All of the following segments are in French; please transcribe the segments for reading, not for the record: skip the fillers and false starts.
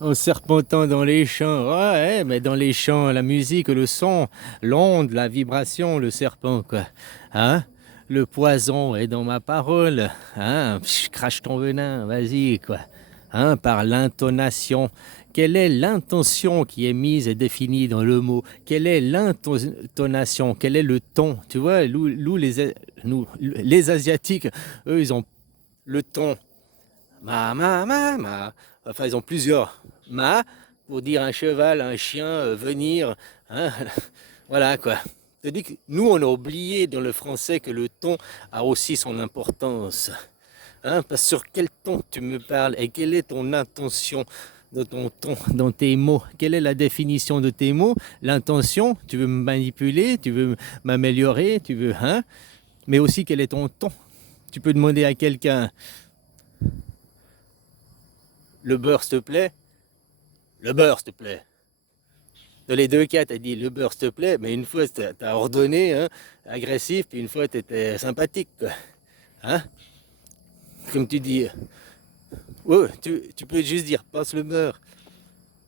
En serpentant dans les champs, ouais, mais dans les champs, la musique, le son, l'onde, la vibration, le serpent, quoi. Hein? Le poison est dans ma parole. Hein? Psh, crache ton venin, vas-y, quoi. Hein? Par l'intonation. Quelle est l'intention qui est mise et définie dans le mot? Quelle est l'intonation? Quel est le ton? Tu vois, les Asiatiques, eux, ils ont le ton. Ma. Enfin, ils ont plusieurs ma pour dire un cheval, un chien, venir. Hein. Voilà quoi. C'est-à-dire que nous, on a oublié dans le français que le ton a aussi son importance. Hein, parce que sur quel ton tu me parles et quelle est ton intention dans ton ton, dans tes mots? Quelle est la définition de tes mots? L'intention, tu veux me manipuler, tu veux m'améliorer, tu veux. Hein? Mais aussi, quel est ton ton? Tu peux demander à quelqu'un le beurre, s'il te plaît. Le beurre, s'il te plaît. Dans les deux cas, tu as dit le beurre, s'il te plaît, mais une fois, tu as ordonné, hein, agressif, puis une fois, tu étais sympathique. Quoi. Hein? Comme tu dis, ouais, tu peux juste dire passe le beurre.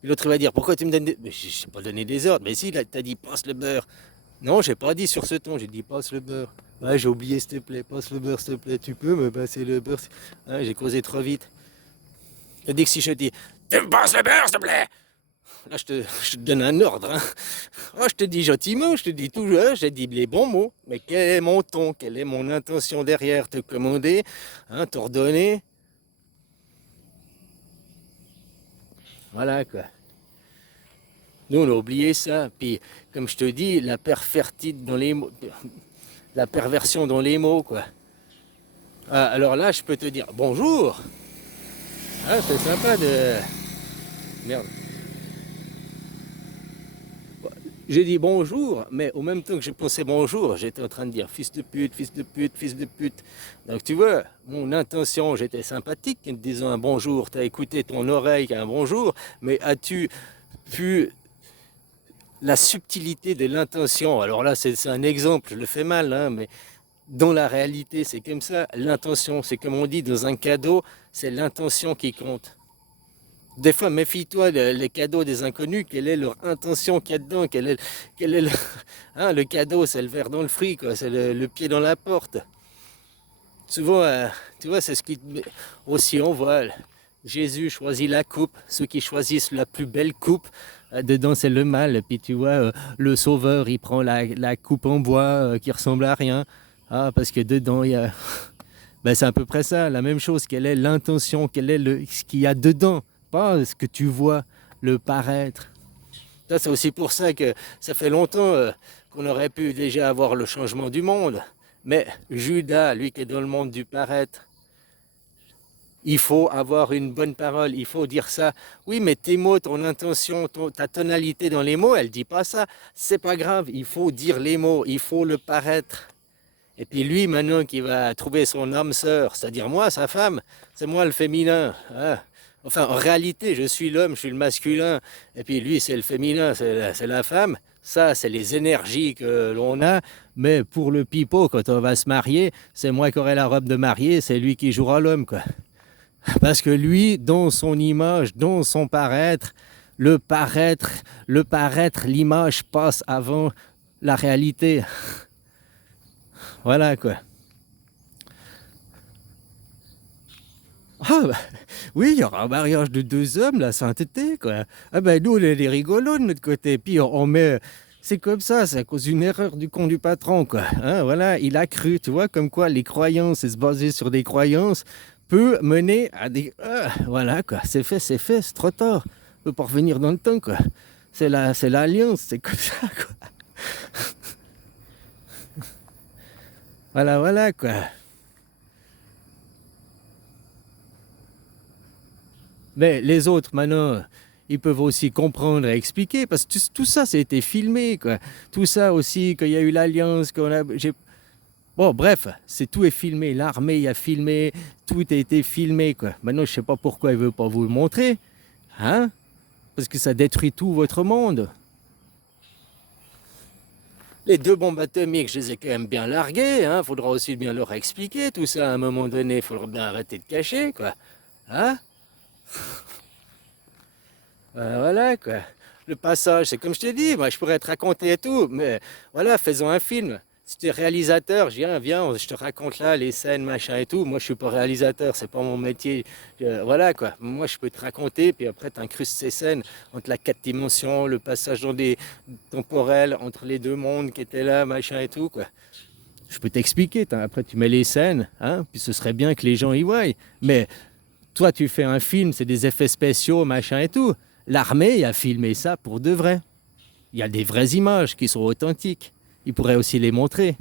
Puis l'autre, il va dire pourquoi tu me donnes des. Mais je sais pas donner des ordres, mais si, là, tu as dit passe le beurre. Non, j'ai pas dit sur ce ton, j'ai dit passe le beurre. Ouais, j'ai oublié, s'il te plaît, passe le beurre, s'il te plaît, tu peux me passer le beurre. Hein, j'ai causé trop vite. Tu as dit que si je te dis tu me passes le beurre, s'il te plaît. Là, je te donne un ordre. Hein. Oh, je te dis gentiment, je te dis toujours, j'ai dit les bons mots. Mais quel est mon ton? Quelle est mon intention derrière? Te commander, hein, t'ordonner? Voilà quoi. Nous, on a oublié ça. Puis, comme je te dis, la pervertide dans les mots, la perversion dans les mots, quoi. Ah, alors là, je peux te dire bonjour. Ah, c'est sympa de. Merde. J'ai dit bonjour, mais au même temps que je pensais bonjour, j'étais en train de dire fils de pute, fils de pute, fils de pute. Donc tu vois, mon intention, j'étais sympathique en te disant un bonjour, tu as écouté ton oreille un bonjour, mais as-tu pu la subtilité de l'intention? Alors là, c'est un exemple, je le fais mal, hein, mais dans la réalité, c'est comme ça. L'intention, c'est comme on dit dans un cadeau, c'est l'intention qui compte. Des fois, méfie-toi les cadeaux des inconnus, quelle est leur intention qu'il y a dedans, quel est le, hein, le cadeau, c'est le verre dans le fric, c'est le pied dans la porte. Souvent, tu vois, c'est ce qui aussi on voit. Jésus choisit la coupe, ceux qui choisissent la plus belle coupe, dedans c'est le mal. Et puis tu vois, le sauveur, il prend la coupe en bois qui ressemble à rien. Ah, parce que dedans, il y a. Ben, c'est à peu près ça, la même chose. Quelle est l'intention, quel est ce qu'il y a dedans? Pas ce que tu vois, le paraître. Ça, c'est aussi pour ça que ça fait longtemps qu'on aurait pu déjà avoir le changement du monde. Mais Judas, lui qui est dans le monde du paraître, il faut avoir une bonne parole, il faut dire ça. Oui, mais tes mots, ton intention, ta tonalité dans les mots, elle dit pas ça. C'est pas grave, il faut dire les mots, il faut le paraître. Et puis lui, maintenant, qui va trouver son âme sœur, c'est-à-dire moi, sa femme, c'est moi le féminin. Hein. Enfin, en réalité, je suis l'homme, je suis le masculin. Et puis lui, c'est le féminin, c'est la femme. Ça, c'est les énergies que l'on a. Mais pour le pipeau, quand on va se marier, c'est moi qui aurai la robe de mariée, c'est lui qui jouera l'homme, quoi. Parce que lui, dans son image, dans son paraître, le paraître, l'image passe avant la réalité. Voilà, quoi. Ah, bah, oui, il y aura un mariage de deux hommes, la sainteté, quoi. Ah ben, nous, on est des rigolos de notre côté. Puis on met. C'est comme ça, c'est à cause d'une erreur du con du patron, quoi. Hein, voilà, il a cru, tu vois, comme quoi les croyances et se baser sur des croyances peut mener à des. Ah, voilà, quoi. C'est fait, c'est trop tard. On peut pas revenir dans le temps, quoi. C'est l'alliance, c'est comme ça, quoi. Voilà, voilà, quoi. Mais les autres, maintenant, ils peuvent aussi comprendre et expliquer, parce que tout ça, ça a été filmé, quoi. Tout ça aussi, qu'il y a eu l'alliance, qu'on a... Bon, bref, tout est filmé. L'armée a filmé, tout a été filmé, quoi. Maintenant, je sais pas pourquoi ils veulent pas vous le montrer, hein? Parce que ça détruit tout votre monde. Les deux bombes atomiques, je les ai quand même bien larguées, hein? Faudra aussi bien leur expliquer tout ça à un moment donné. Faudra bien arrêter de cacher, quoi. Hein? Voilà quoi. Le passage, c'est comme je t'ai dit, moi je pourrais te raconter et tout, mais voilà, faisons un film. Si tu es réalisateur, je viens, je te raconte là les scènes, machin et tout. Moi je suis pas réalisateur, c'est pas mon métier. Voilà quoi. Moi je peux te raconter, puis après tu incrustes ces scènes entre la 4 dimensions, le passage dans des temporels, entre les deux mondes qui étaient là, machin et tout quoi. Je peux t'expliquer, après tu mets les scènes, hein, puis ce serait bien que les gens y voient. Mais toi, tu fais un film, c'est des effets spéciaux, machin et tout. L'armée a filmé ça pour de vrai. Il y a des vraies images qui sont authentiques. Ils pourraient aussi les montrer.